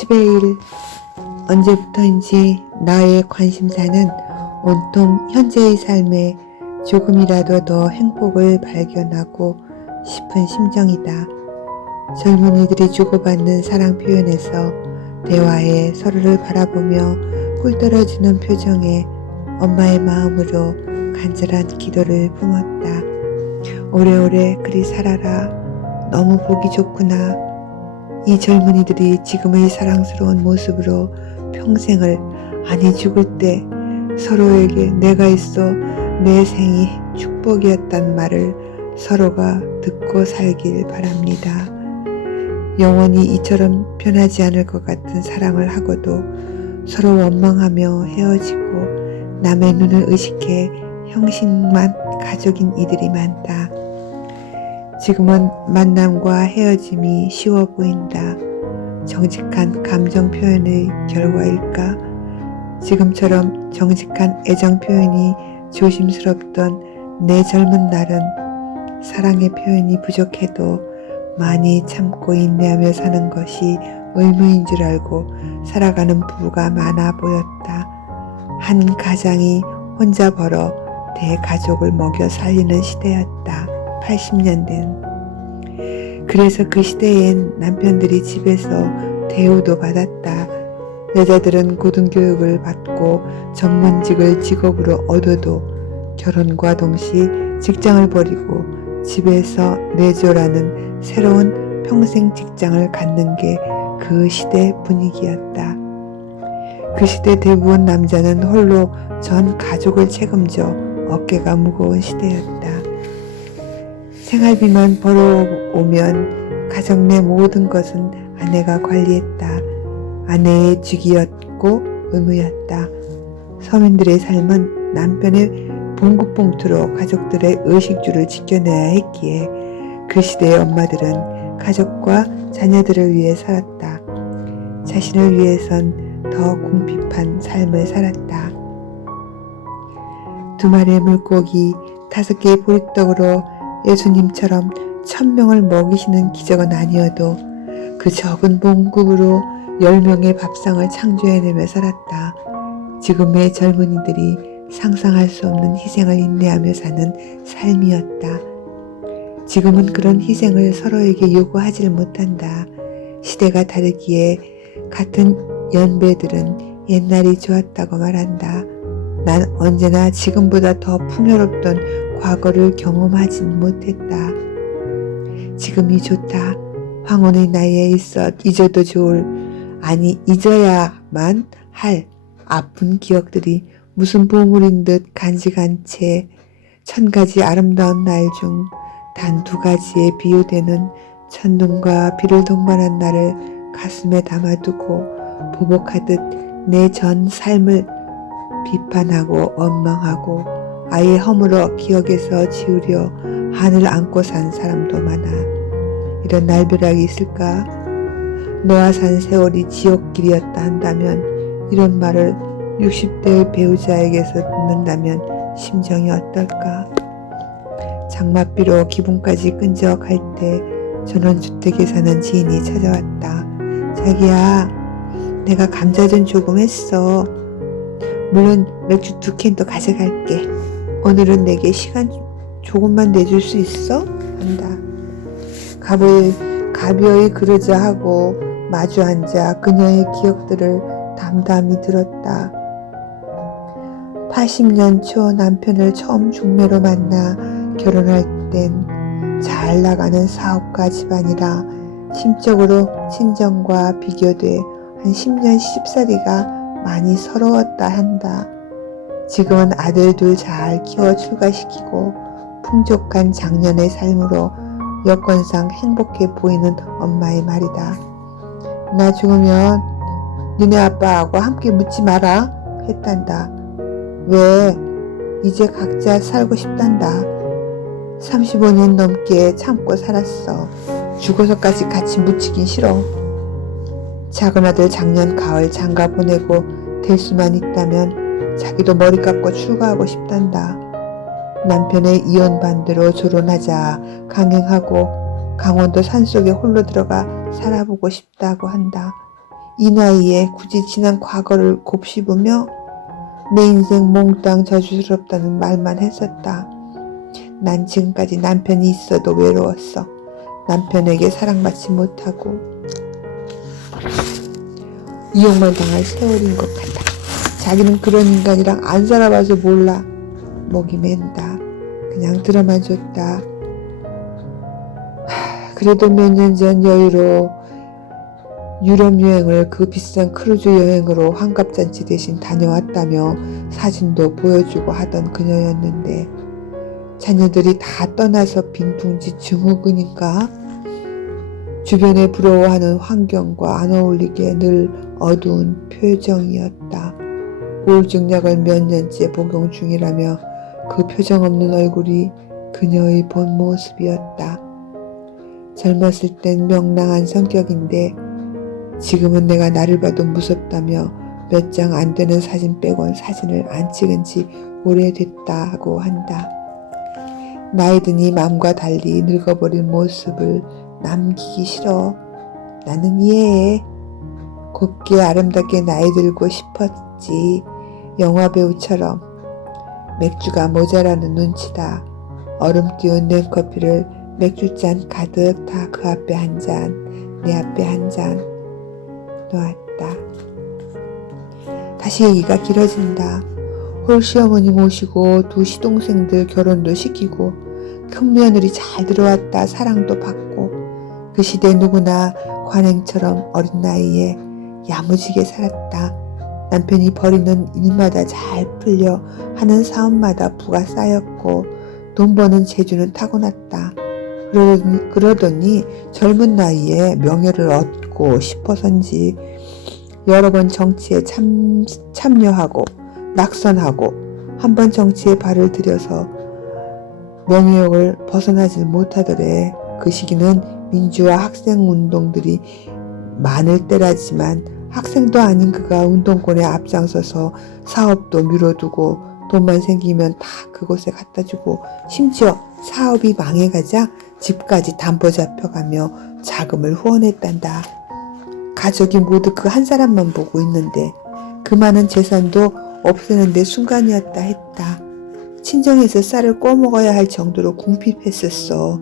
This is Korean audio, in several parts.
10의 1. 언제부터인지 나의 관심사는 온통 현재의 삶에 조금이라도 더 행복을 발견하고 싶은 심정이다. 젊은이들이 주고받는 사랑 표현에서 대화에 서로를 바라보며 꿀떨어지는 표정에 엄마의 마음으로 간절한 기도를 품었다. 오래오래 그리 살아라. 너무 보기 좋구나. 이 젊은이들이 지금의 사랑스러운 모습으로 평생을, 아니 죽을 때 서로에게 내가 있어 내 생이 축복이었단 말을 서로가 듣고 살길 바랍니다. 영원히 이처럼 변하지 않을 것 같은 사랑을 하고도 서로 원망하며 헤어지고 남의 눈을 의식해 형식만 가족인 이들이 많다. 지금은 만남과 헤어짐이 쉬워 보인다. 정직한 감정 표현의 결과일까? 지금처럼 정직한 애정 표현이 조심스럽던 내 젊은 날은 사랑의 표현이 부족해도 많이 참고 인내하며 사는 것이 의무인 줄 알고 살아가는 부부가 많아 보였다. 한 가장이 혼자 벌어 대가족을 먹여 살리는 시대였다. 80년대는. 그래서 그 시대엔 남편들이 집에서 대우도 받았다. 여자들은 고등교육을 받고 전문직을 직업으로 얻어도 결혼과 동시에 직장을 버리고 집에서 내조라는 새로운 평생 직장을 갖는 게 그 시대 분위기였다. 그 시대 대부분 남자는 홀로 전 가족을 책임져 어깨가 무거운 시대였다. 생활비만 벌어오면 가정 내 모든 것은 아내가 관리했다. 아내의 직위였고 의무였다. 서민들의 삶은 남편의 봉급봉투로 가족들의 의식주를 지켜내야 했기에 그 시대의 엄마들은 가족과 자녀들을 위해 살았다. 자신을 위해선 더 궁핍한 삶을 살았다. 2마리의 물고기, 5개의 보리떡으로 예수님처럼 1000명을 먹이시는 기적은 아니어도 그 적은 봉급으로 10명의 밥상을 창조해내며 살았다. 지금의 젊은이들이 상상할 수 없는 희생을 인내하며 사는 삶이었다. 지금은 그런 희생을 서로에게 요구하지를 못한다. 시대가 다르기에 같은 연배들은 옛날이 좋았다고 말한다. 난 언제나 지금보다 더 풍요롭던 과거를 경험하진 못했다. 지금이 좋다. 황혼의 나이에 있어 잊어도 좋을, 아니 잊어야만 할 아픈 기억들이 무슨 보물인 듯 간직한 채 1000가지 아름다운 날 중 단 2가지에 비유되는 천둥과 비를 동반한 날을 가슴에 담아두고 보복하듯 내 전 삶을 비판하고 원망하고 아예 허물어 기억에서 지우려 한을 안고 산 사람도 많아. 이런 날벼락이 있을까? 너와 산 세월이 지옥길이었다 한다면, 이런 말을 60대의 배우자에게서 듣는다면 심정이 어떨까? 장맛비로 기분까지 끈적할 때 전원주택에 사는 지인이 찾아왔다. 자기야, 내가 감자전 조금 했어. 물론 맥주 2캔도 가져갈게. 오늘은 내게 시간 조금만 내줄 수 있어? 한다. 가벼이 그러자 하고 마주 앉아 그녀의 기억들을 담담히 들었다. 80년 초 남편을 처음 중매로 만나 결혼할 땐 잘 나가는 사업가 집안이라 심적으로 친정과 비교돼 한 10년 시집살이가 많이 서러웠다 한다. 지금은 아들 2 잘 키워 출가시키고 풍족한 장년의 삶으로 여건상 행복해 보이는 엄마의 말이다. 나 죽으면 니네 아빠하고 함께 묻지 마라 했단다. 왜? 이제 각자 살고 싶단다. 35년 넘게 참고 살았어. 죽어서까지 같이 묻히긴 싫어. 작은 아들 작년 가을 장가 보내고 될 수만 있다면 자기도 머리 깎고 출가하고 싶단다. 남편의 이혼 반대로 결혼하자 강행하고 강원도 산속에 홀로 들어가 살아보고 싶다고 한다. 이 나이에 굳이 지난 과거를 곱씹으며 내 인생 몽땅 저주스럽다는 말만 했었다. 난 지금까지 남편이 있어도 외로웠어. 남편에게 사랑받지 못하고 이용만 당할 세월인 것 같아. 자기는 그런 인간이랑 안 살아봐서 몰라. 목이 맨다. 그냥 들어만 줬다. 그래도 몇 년 전 여유로 유럽 여행을 그 비싼 크루즈 여행으로 환갑잔치 대신 다녀왔다며 사진도 보여주고 하던 그녀였는데 자녀들이 다 떠나서 빈둥지 증후군인가? 주변에 부러워하는 환경과 안 어울리게 늘 어두운 표정이었다. 우울증약을 몇 년째 복용 중이라며 그 표정 없는 얼굴이 그녀의 본 모습이었다. 젊었을 땐 명랑한 성격인데 지금은 내가 나를 봐도 무섭다며 몇 장 안 되는 사진 빼곤 사진을 안 찍은 지 오래됐다고 한다. 나이 드니 마음과 달리 늙어버린 모습을 남기기 싫어. 나는 이해해. 곱게 아름답게 나이 들고 싶었지. 영화배우처럼. 맥주가 모자라는 눈치다. 얼음 띄운 냉커피를 맥주잔 가득 다 그 앞에 한 잔, 내 앞에 한 잔 놓았다. 다시 얘기가 길어진다. 홀시어머니 모시고 두 시동생들 결혼도 시키고 큰 며느리 잘 들어왔다. 사랑도 받고 그 시대 누구나 관행처럼 어린 나이에 야무지게 살았다. 남편이 벌이는 일마다 잘 풀려 하는 사업마다 부가 쌓였고 돈 버는 재주는 타고났다. 그러더니 젊은 나이에 명예를 얻고 싶어서인지 여러 번 정치에 참여하고 낙선하고 한 번 정치에 발을 들여서 명예욕을 벗어나질 못하더래. 그 시기는 민주화 학생운동들이 많을 때라지만 학생도 아닌 그가 운동권에 앞장서서 사업도 미뤄두고 돈만 생기면 다 그곳에 갖다주고 심지어 사업이 망해가자 집까지 담보 잡혀가며 자금을 후원했단다. 가족이 모두 그 한 사람만 보고 있는데 그 많은 재산도 없애는데 순간이었다 했다. 친정에서 쌀을 꼬먹어야 할 정도로 궁핍했었어.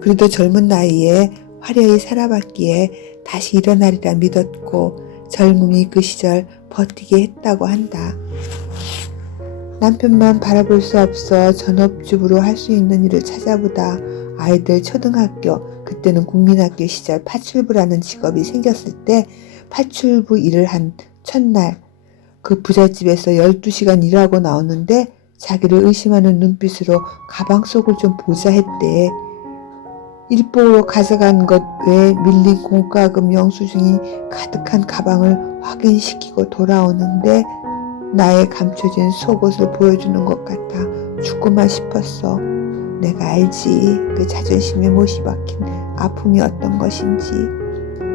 그래도 젊은 나이에 화려히 살아봤기에 다시 일어나리라 믿었고 젊음이 그 시절 버티게 했다고 한다. 남편만 바라볼 수 없어 전업주부로 할 수 있는 일을 찾아보다 아이들 초등학교, 그때는 국민학교 시절 파출부라는 직업이 생겼을 때 파출부 일을 한 첫날 그 부잣집에서 12시간 일하고 나오는데 자기를 의심하는 눈빛으로 가방 속을 좀 보자 했대. 일복으로 가져간 것 외에 밀린 공과금 영수증이 가득한 가방을 확인시키고 돌아오는데 나의 감춰진 속옷을 보여주는 것 같아 죽고만 싶었어. 내가 알지. 그 자존심에 못이 박힌 아픔이 어떤 것인지.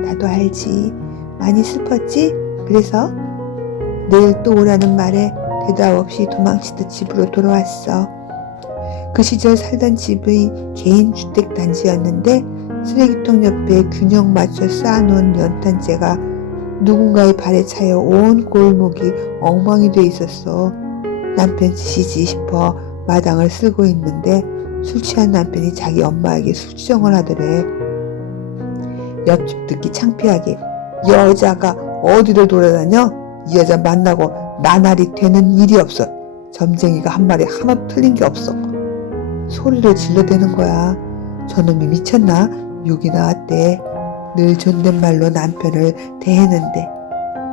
나도 알지. 많이 슬펐지? 그래서 내일 또 오라는 말에 대답 없이 도망치듯 집으로 돌아왔어. 그 시절 살던 집의 개인 주택 단지였는데 쓰레기통 옆에 균형 맞춰 쌓아놓은 연탄재가 누군가의 발에 차여 온 골목이 엉망이 돼 있었어. 남편 짓이지 싶어 마당을 쓸고 있는데 술 취한 남편이 자기 엄마에게 술주정을 하더래. 옆집 듣기 창피하게 여자가 어디를 돌아다녀? 이 여자 만나고 나날이 되는 일이 없어. 점쟁이가 한 말에 하나도 틀린 게 없어. 소리를 질러대는 거야. 저놈이 미쳤나? 욕이 나왔대. 늘 존댓말로 남편을 대했는데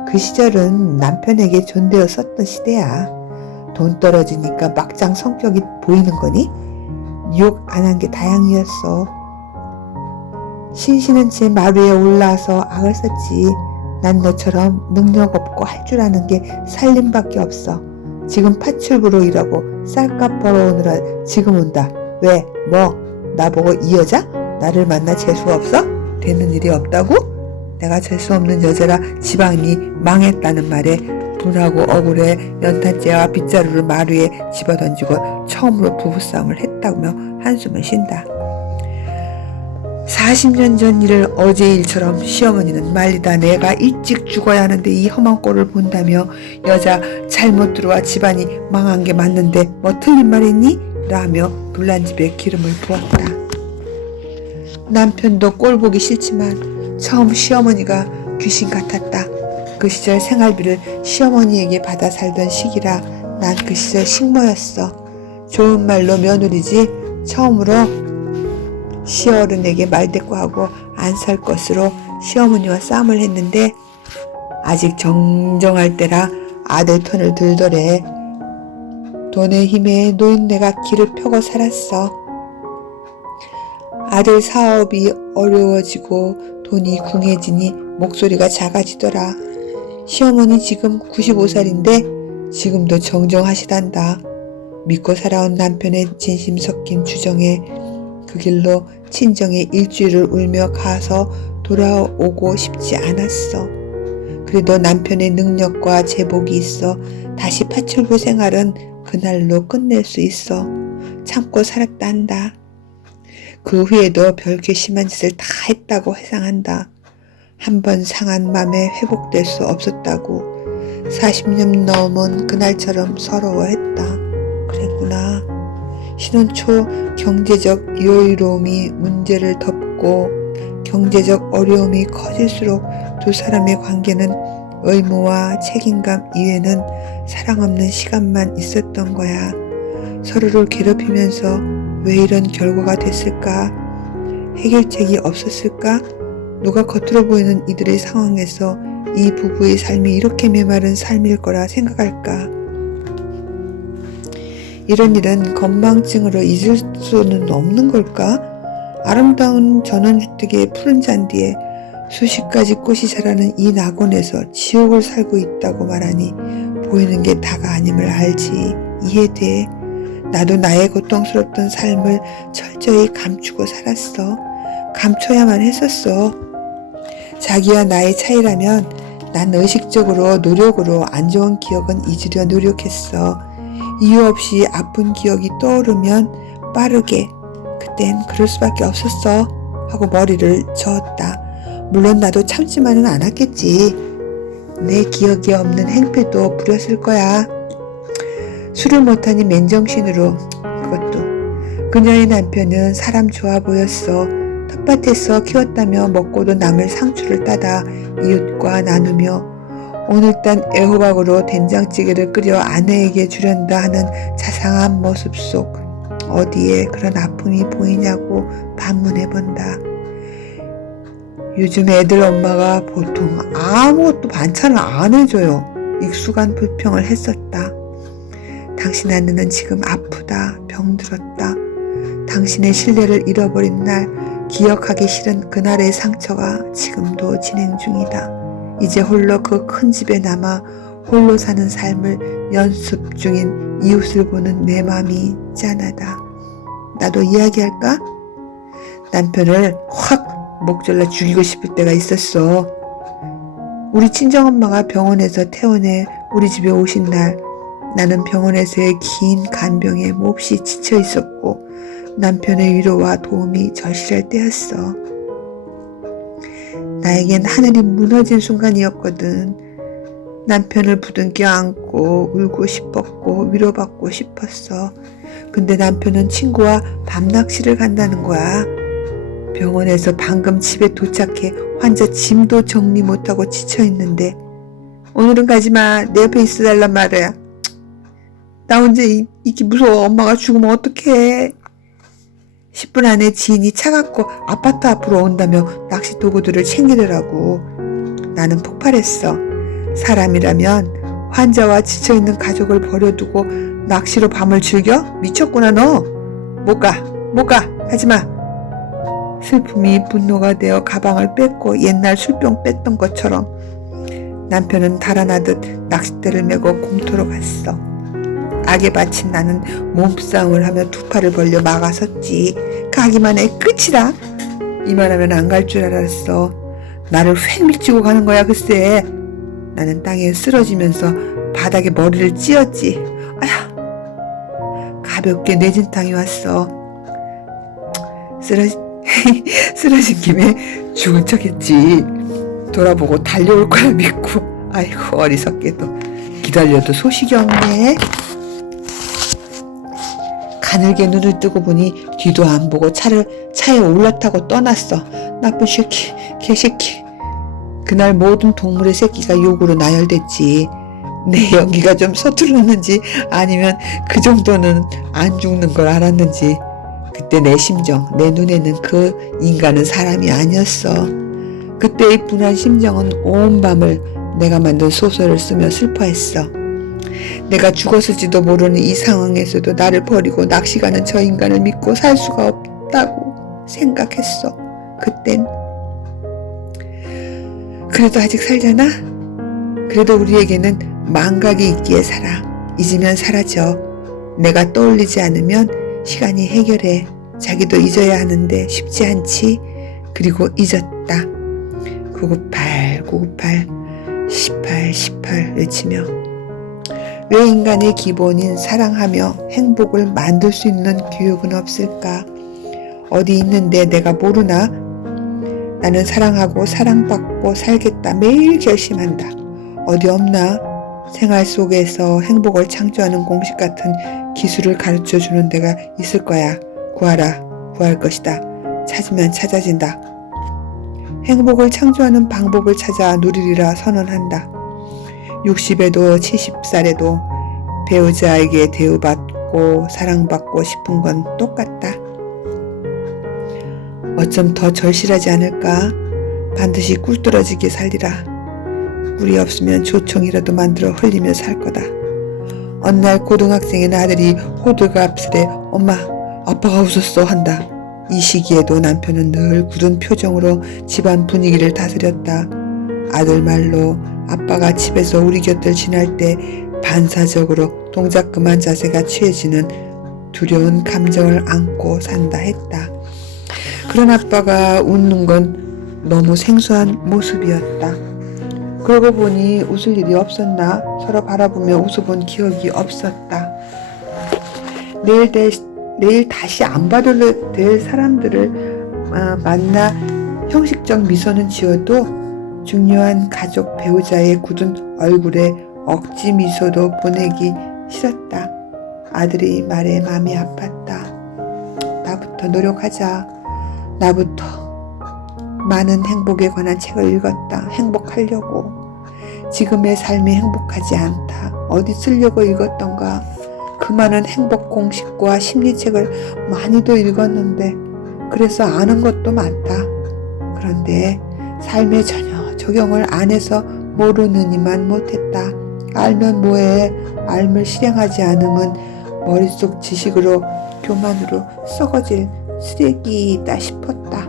그 시절은 남편에게 존대어 썼던 시대야. 돈 떨어지니까 막장 성격이 보이는 거니? 욕 안 한 게 다행이었어. 신신은 제 마루에 올라와서 악을 썼지. 난 너처럼 능력 없고 할 줄 아는 게 살림밖에 없어. 지금 파출부로 일하고 쌀값 벌어오느라 지금 온다. 왜? 뭐? 나보고 이 여자? 나를 만나 재수 없어? 되는 일이 없다고? 내가 재수 없는 여자라 지방이 망했다는 말에 분하고 억울해 연탄재와 빗자루를 마루에 집어던지고 처음으로 부부싸움을 했다며 한숨을 쉰다. 40년 전 일을 어제 일처럼 시어머니는 말리다 내가 일찍 죽어야 하는데 이 험한 꼴을 본다며 여자 잘못 들어와 집안이 망한 게 맞는데 뭐 틀린 말 했니? 라며 불난집에 기름을 부었다. 남편도 꼴 보기 싫지만 처음 시어머니가 귀신 같았다. 그 시절 생활비를 시어머니에게 받아 살던 시기라 난 그 시절 식모였어. 좋은 말로 며느리지 처음으로 시어른에게 말대꾸하고 안 살 것으로 시어머니와 싸움을 했는데 아직 정정할 때라 아들 편을 들더래. 돈의 힘에 노인네가 길을 펴고 살았어. 아들 사업이 어려워지고 돈이 궁해지니 목소리가 작아지더라. 시어머니 지금 95살인데 지금도 정정하시단다. 믿고 살아온 남편의 진심 섞인 주정에 그 길로 친정에 일주일을 울며 가서 돌아오고 싶지 않았어. 그래도 남편의 능력과 제복이 있어 다시 파출부 생활은 그날로 끝낼 수 있어 참고 살았다 한다. 그 후에도 별 괘씸한 짓을 다 했다고 회상한다. 한 번 상한 맘에 회복될 수 없었다고. 40년 넘은 그날처럼 서러워했다. 그랬구나. 신혼 초 경제적 여유로움이 문제를 덮고 경제적 어려움이 커질수록 두 사람의 관계는 의무와 책임감 이외에는 사랑 없는 시간만 있었던 거야. 서로를 괴롭히면서 왜 이런 결과가 됐을까? 해결책이 없었을까? 누가 겉으로 보이는 이들의 상황에서 이 부부의 삶이 이렇게 메마른 삶일 거라 생각할까? 이런 일은 건망증으로 잊을 수는 없는 걸까? 아름다운 전원주택의 푸른 잔디에 수십 가지 꽃이 자라는 이 낙원에서 지옥을 살고 있다고 말하니 보이는 게 다가 아님을 알지. 이해돼. 나도 나의 고통스럽던 삶을 철저히 감추고 살았어. 감춰야만 했었어. 자기와 나의 차이라면 난 의식적으로 노력으로 안 좋은 기억은 잊으려 노력했어. 이유 없이 아픈 기억이 떠오르면 빠르게 그땐 그럴 수밖에 없었어 하고 머리를 저었다. 물론 나도 참지만은 않았겠지. 내 기억에 없는 행패도 부렸을 거야. 술을 못하니 맨정신으로. 그것도 그녀의 남편은 사람 좋아 보였어. 텃밭에서 키웠다며 먹고도 남을 상추를 따다 이웃과 나누며 오늘 딴 애호박으로 된장찌개를 끓여 아내에게 주련다 하는 자상한 모습 속 어디에 그런 아픔이 보이냐고 반문해본다. 요즘 애들 엄마가 보통 아무것도 반찬을 안 해줘요. 익숙한 불평을 했었다. 당신 아내는 지금 아프다, 병들었다. 당신의 신뢰를 잃어버린 날, 기억하기 싫은 그날의 상처가 지금도 진행 중이다. 이제 홀로 그 큰 집에 남아 홀로 사는 삶을 연습 중인 이웃을 보는 내 마음이 짠하다. 나도 이야기할까? 남편을 확 목졸라 죽이고 싶을 때가 있었어. 우리 친정엄마가 병원에서 퇴원해 우리 집에 오신 날 나는 병원에서의 긴 간병에 몹시 지쳐 있었고 남편의 위로와 도움이 절실할 때였어. 나에겐 하늘이 무너진 순간이었거든. 남편을 부둥켜 안고 울고 싶었고 위로받고 싶었어. 근데 남편은 친구와 밤낚시를 간다는 거야. 병원에서 방금 집에 도착해 환자 짐도 정리 못하고 지쳐있는데 오늘은 가지마. 내 옆에 있어달란 말이야. 나 혼자 있기 무서워. 엄마가 죽으면 어떡해. 10분 안에 지인이 차 갖고 아파트 앞으로 온다며 낚시 도구들을 챙기더라고. 나는 폭발했어. 사람이라면 환자와 지쳐있는 가족을 버려두고 낚시로 밤을 즐겨? 미쳤구나 너. 못 가. 가지마. 슬픔이 분노가 되어 가방을 뺐고 옛날 술병 뺐던 것처럼 남편은 달아나듯 낚싯대를 메고 공터로 갔어. 악에 바친 나는 몸싸움을 하며 두 팔을 벌려 막아섰지. 가기만 해. 끝이다. 이만하면 안 갈 줄 알았어. 나를 휙 밀치고 가는 거야 글쎄. 나는 땅에 쓰러지면서 바닥에 머리를 찧었지. 아야. 가볍게 뇌진탕이 왔어. 쓰러진 김에 죽은 척했지. 돌아보고 달려올 거야 믿고. 아이고 어리석게도. 기다려도 소식이 없네. 가늘게 눈을 뜨고 보니 뒤도 안 보고 차에 올라타고 떠났어. 나쁜 새끼, 개새끼. 그날 모든 동물의 새끼가 욕으로 나열됐지. 내 연기가 좀 서툴렀는지 아니면 그 정도는 안 죽는 걸 알았는지 그때 내 심정, 내 눈에는 그 인간은 사람이 아니었어. 그때의 분한 심정은 온 밤을 내가 만든 소설을 쓰며 슬퍼했어. 내가 죽었을지도 모르는 이 상황에서도 나를 버리고 낚시 가는 저 인간을 믿고 살 수가 없다고 생각했어. 그땐. 그래도 아직 살잖아? 그래도 우리에게는 망각이 있기에 살아. 잊으면 사라져. 내가 떠올리지 않으면 시간이 해결해. 자기도 잊어야 하는데 쉽지 않지. 그리고 잊었다. 998, 998, 18, 18 외치며. 왜 인간의 기본인 사랑하며 행복을 만들 수 있는 교육은 없을까? 어디 있는데 내가 모르나? 나는 사랑하고 사랑받고 살겠다 매일 결심한다. 어디 없나? 생활 속에서 행복을 창조하는 공식 같은 기술을 가르쳐주는 데가 있을 거야. 구하라. 구할 것이다. 찾으면 찾아진다. 행복을 창조하는 방법을 찾아 누리리라 선언한다. 60에도 70살에도 배우자에게 대우받고 사랑받고 싶은 건 똑같다. 어쩜 더 절실하지 않을까? 반드시 꿀떨어지게 살리라. 꿀이 없으면 조청이라도 만들어 흘리며 살 거다. 어느 날 고등학생인 아들이 호들갑스레 엄마, 아빠가 웃었어 한다. 이 시기에도 남편은 늘 굳은 표정으로 집안 분위기를 다스렸다. 아들 말로 아빠가 집에서 우리 곁을 지날 때 반사적으로 동작 그만 자세가 취해지는 두려운 감정을 안고 산다 했다. 그런 아빠가 웃는 건 너무 생소한 모습이었다. 그러고 보니 웃을 일이 없었나? 서로 바라보며 웃어본 기억이 없었다. 내일 다시 안 봐도 될 사람들을 만나 형식적 미소는 지어도 중요한 가족 배우자의 굳은 얼굴에 억지 미소도 보내기 싫었다. 아들의 말에 마음이 아팠다. 나부터 노력하자. 나부터 많은 행복에 관한 책을 읽었다. 행복하려고. 지금의 삶이 행복하지 않다. 어디 쓰려고 읽었던가. 그 많은 행복 공식과 심리책을 많이도 읽었는데 그래서 아는 것도 많다. 그런데 삶에 전혀 적용을 안 해서 모르느니만 못했다. 알면 뭐해. 알물 실행하지 않으면 머릿속 지식으로 교만으로 썩어질 쓰레기이다 싶었다.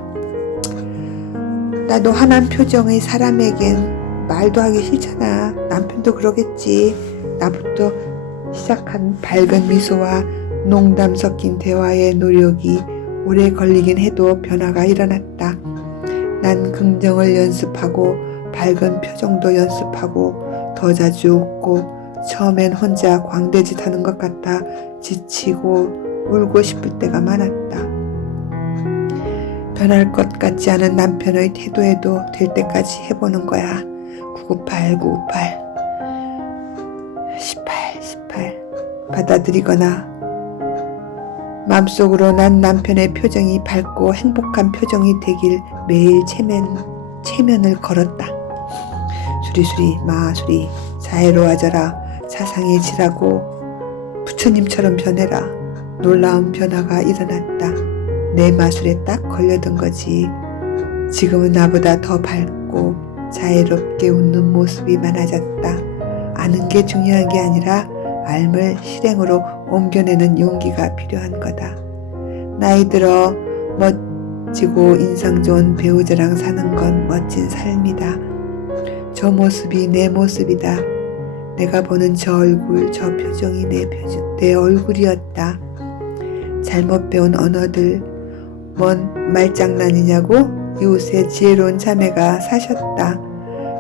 나도 환한 표정의 사람에겐 말도 하기 싫잖아. 남편도 그러겠지. 나부터 시작한 밝은 미소와 농담 섞인 대화의 노력이 오래 걸리긴 해도 변화가 일어났다. 난 긍정을 연습하고 밝은 표정도 연습하고 더 자주 웃고 처음엔 혼자 광대짓 하는 것 같아 지치고 울고 싶을 때가 많았다. 변할 것 같지 않은 남편의 태도에도 될 때까지 해보는 거야. 998, 998, 18, 18 받아들이거나 마음속으로 난 남편의 표정이 밝고 행복한 표정이 되길 매일 체면을 걸었다. 수리수리 마수리 자애로워져라. 자상해지라고. 부처님처럼 변해라. 놀라운 변화가 일어났다. 내 마술에 딱 걸려든 거지. 지금은 나보다 더 밝고 자애롭게 웃는 모습이 많아졌다. 아는 게 중요한 게 아니라 알을 실행으로 옮겨내는 용기가 필요한 거다. 나이 들어 멋지고 인상 좋은 배우자랑 사는 건 멋진 삶이다. 저 모습이 내 모습이다. 내가 보는 저 얼굴, 저 표정이 내 얼굴이었다. 잘못 배운 언어들, 뭔 말장난이냐고 이웃의 지혜로운 자매가 사셨다.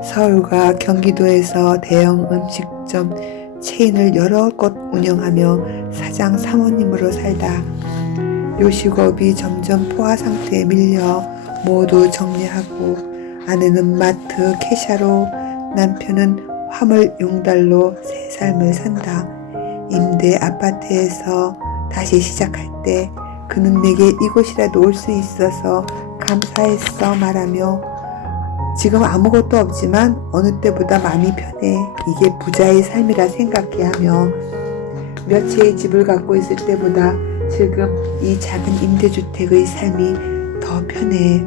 서울과 경기도에서 대형 음식점 체인을 여러 곳 운영하며 사장 사모님으로 살다 요식업이 점점 포화 상태에 밀려 모두 정리하고 아내는 마트 캐샤로 남편은 화물 용달로 새 삶을 산다. 임대 아파트에서 다시 시작할 때 그는 내게 이곳이라도 올 수 있어서 감사했어 말하며 지금 아무것도 없지만 어느 때보다 마음이 편해. 이게 부자의 삶이라 생각해 하며 몇 채의 집을 갖고 있을 때보다 지금 이 작은 임대주택의 삶이 더 편해.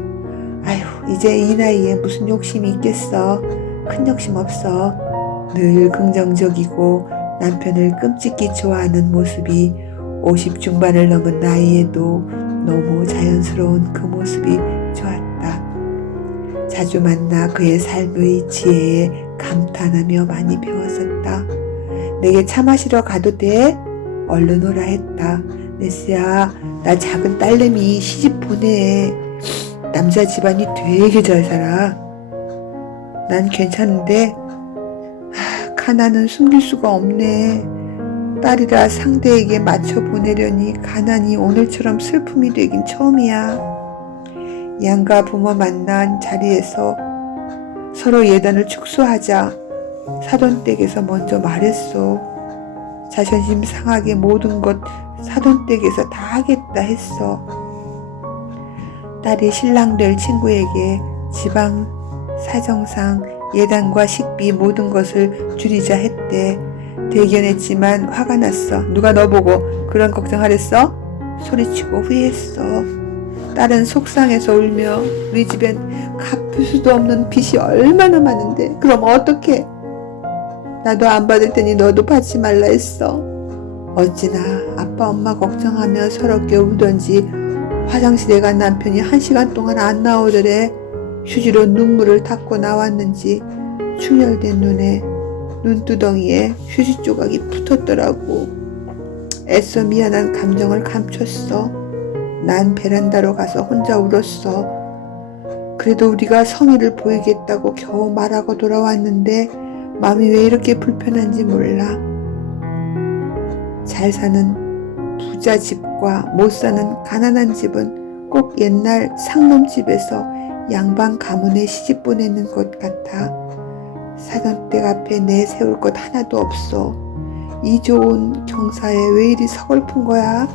아휴, 이제 이 나이에 무슨 욕심이 있겠어. 큰 욕심 없어. 늘 긍정적이고 남편을 끔찍히 좋아하는 모습이 50 중반을 넘은 나이에도 너무 자연스러운 그 모습이 좋았다. 자주 만나 그의 삶의 지혜에 감탄하며 많이 배웠었다. 내게 차 마시러 가도 돼? 얼른 오라 했다. 네스야, 나 작은 딸내미 시집 보내. 남자 집안이 되게 잘 살아. 난 괜찮은데 가난은 숨길 수가 없네. 딸이라 상대에게 맞춰 보내려니 가난이 오늘처럼 슬픔이 되긴 처음이야. 양가 부모 만난 자리에서 서로 예단을 축소하자 사돈댁에서 먼저 말했어. 자존심 상하게 모든 것 사돈댁에서 다 하겠다 했어. 딸이 신랑 될 친구에게 지방 사정상 예단과 식비 모든 것을 줄이자 했대. 대견했지만 화가 났어. 누가 너 보고 그런 걱정하랬어? 소리치고 후회했어. 딸은 속상해서 울며 우리 집엔 갚을 수도 없는 빚이 얼마나 많은데 그럼 어떡해? 나도 안 받을 테니 너도 받지 말라 했어. 어찌나 아빠 엄마 걱정하며 서럽게 울던지 화장실에 간 남편이 1시간 동안 안 나오더래. 휴지로 눈물을 닦고 나왔는지 충혈된 눈에 눈두덩이에 휴지 조각이 붙었더라고. 애써 미안한 감정을 감췄어. 난 베란다로 가서 혼자 울었어. 그래도 우리가 성의를 보이겠다고 겨우 말하고 돌아왔는데 마음이 왜 이렇게 불편한지 몰라. 잘 사는 부자 집과 못 사는 가난한 집은 꼭 옛날 상놈집에서 양반 가문에 시집 보내는 것 같아. 사돈댁 앞에 내세울 것 하나도 없어. 이 좋은 경사에 왜 이리 서글픈 거야?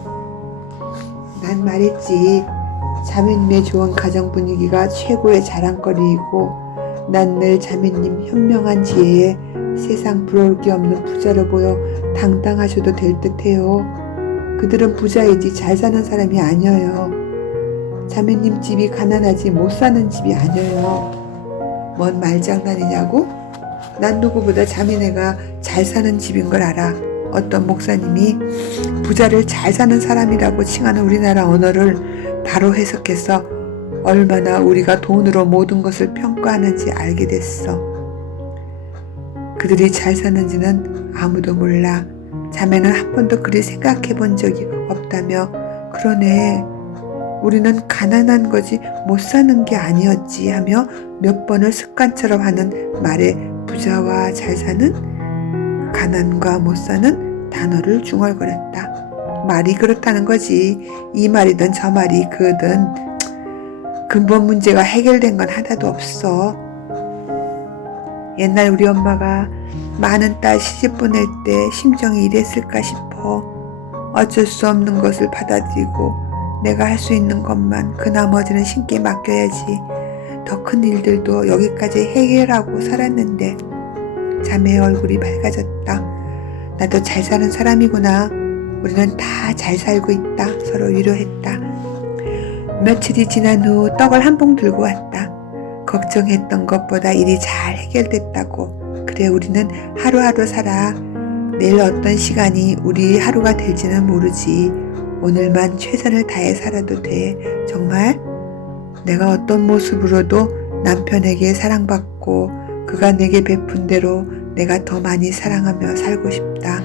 난 말했지. 자매님의 좋은 가정 분위기가 최고의 자랑거리이고 난 늘 자매님 현명한 지혜에 세상 부러울 게 없는 부자로 보여 당당하셔도 될 듯해요. 그들은 부자이지 잘 사는 사람이 아니어요. 자매님 집이 가난하지 못 사는 집이 아니어요. 뭔 말장난이냐고? 난 누구보다 자매네가 잘 사는 집인 걸 알아. 어떤 목사님이 부자를 잘 사는 사람이라고 칭하는 우리나라 언어를 바로 해석해서 얼마나 우리가 돈으로 모든 것을 평가하는지 알게 됐어. 그들이 잘 사는지는 아무도 몰라. 자매는 한 번도 그리 생각해 본 적이 없다며 그러네. 우리는 가난한 거지 못 사는 게 아니었지 하며 몇 번을 습관처럼 하는 말에 부자와 잘 사는, 가난과 못 사는 단어를 중얼거렸다. 말이 그렇다는 거지. 이 말이든 저 말이 그든 근본 문제가 해결된 건 하나도 없어. 옛날 우리 엄마가 많은 딸 시집 보낼 때 심정이 이랬을까 싶어. 어쩔 수 없는 것을 받아들이고 내가 할 수 있는 것만 그 나머지는 신께 맡겨야지. 더 큰 일들도 여기까지 해결하고 살았는데. 자매의 얼굴이 밝아졌다. 나도 잘 사는 사람이구나. 우리는 다 잘 살고 있다. 서로 위로했다. 며칠이 지난 후 떡을 한 봉 들고 왔다. 걱정했던 것보다 일이 잘 해결됐다고. 그래, 우리는 하루하루 살아. 내일 어떤 시간이 우리 하루가 될지는 모르지. 오늘만 최선을 다해 살아도 돼. 정말 내가 어떤 모습으로도 남편에게 사랑받고 그가 내게 베푼 대로 내가 더 많이 사랑하며 살고 싶다.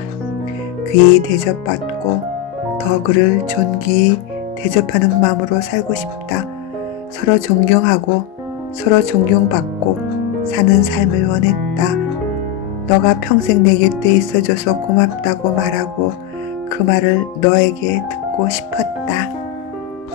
귀히 대접받고 더 그를 존귀히 대접하는 마음으로 살고 싶다. 서로 존경하고 서로 존경받고 사는 삶을 원했다. 너가 평생 내 곁에 있어줘서 고맙다고 말하고 그 말을 너에게 듣고 싶었다.